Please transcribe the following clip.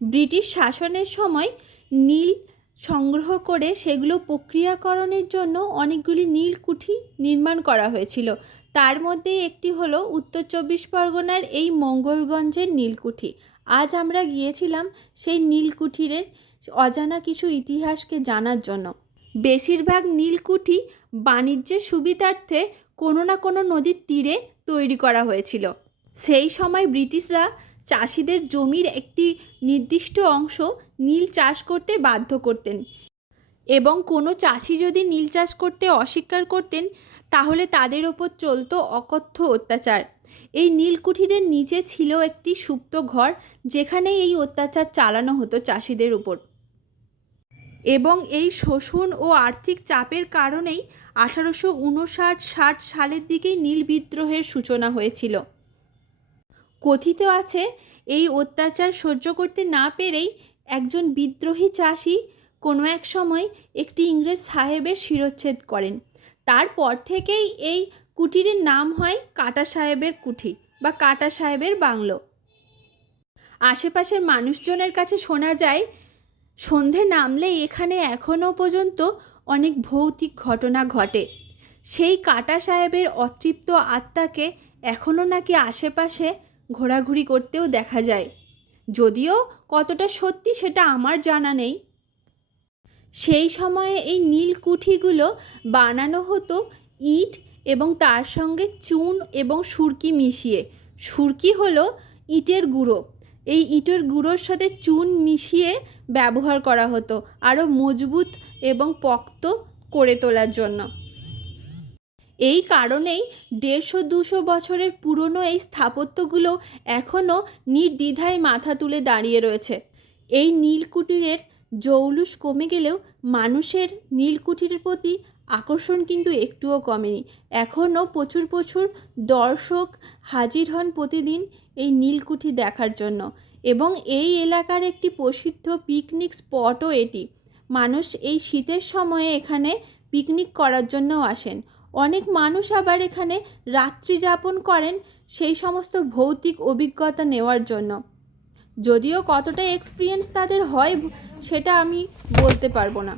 British শাসনের সময় নীল সংগ্রহ করে সেগুলো প্রক্রিয়াকরণের জন্য অনেকগুলি নীলকুঠি নির্মাণ করা হয়েছিল। তার মধ্যে একটি হলো উত্তর চব্বিশ পরগনার এই মঙ্গলগঞ্জের নীলকুঠি। আজ আমরা গিয়েছিলাম সেই নীলকুঠিরের অজানা কিছু ইতিহাসকে জানার জন্য। বেশিরভাগ নীলকুঠি বাণিজ্যের সুবিধার্থে কোনো না কোনো নদীর তীরে তৈরি করা হয়েছিল। সেই সময় ব্রিটিশরা চাষিদের জমির একটি নির্দিষ্ট অংশ নীল চাষ করতে বাধ্য করতেন এবং কোনো চাষি যদি নীল চাষ করতে অস্বীকার করতেন তাহলে তাদের ওপর চলতো অকথ্য অত্যাচার। এই নীলকুঠিরের নিচে ছিল একটি সুপ্ত ঘর, যেখানে এই অত্যাচার চালানো হতো চাষিদের উপর। এবং এই শোষণ ও আর্থিক চাপের কারণেই 1859-60 সালের দিকেই নীল বিদ্রোহের সূচনা হয়েছিল। কথিত আছে এই অত্যাচার সহ্য করতে না পেরেই একজন বিদ্রোহী চাষি কোনো এক সময় একটি ইংরেজ সাহেবের শিরচ্ছেদ করেন। তারপর থেকেই এই কুটিরের নাম হয় কাটা সাহেবের কুঠি বা কাটা সাহেবের বাংলো। আশেপাশের মানুষজনের কাছে শোনা যায় সন্ধে নামলেই এখানে এখনও পর্যন্ত অনেক ভৌতিক ঘটনা ঘটে। সেই কাটা সাহেবের অতৃপ্ত আত্মাকে এখনও নাকি আশেপাশে ঘোরাঘুরি করতেও দেখা যায়, যদিও কতটা সত্যি সেটা আমার জানা নেই। সেই সময়ে এই নীলকুঠিগুলো বানানো হতো ইট এবং তার সঙ্গে চুন এবং সুরকি মিশিয়ে। সুরকি হলো ইটের গুঁড়ো। এই ইটের গুঁড়োর সাথে চুন মিশিয়ে ব্যবহার করা হতো আরও মজবুত এবং পক্ত করে তোলার জন্য। এই কারণেই 150-200 বছরের পুরনো এই স্থাপত্যগুলো এখনও নির্দ্বিধায় মাথা তুলে দাঁড়িয়ে রয়েছে। এই নীলকুঠিরের জৌলুস কমে গেলেও মানুষের নীলকুঠিরের প্রতি আকর্ষণ কিন্তু একটুও কমেনি। এখনও প্রচুর প্রচুর দর্শক হাজির হন প্রতিদিন এই নীলকুঠি দেখার জন্য এবং এই এলাকার একটি প্রসিদ্ধ পিকনিক স্পটও এটি। মানুষ এই শীতের সময়ে এখানে পিকনিক করার জন্যও আসেন। অনেক মানুষ আবার এখানে রাত্রি যাপন করেন সেই সমস্ত ভৌতিক অভিজ্ঞতা নেওয়ার জন্য। যদিও কতটা এক্সপিরিয়েন্স তাদের হয় সেটা আমি বলতে পারবো না।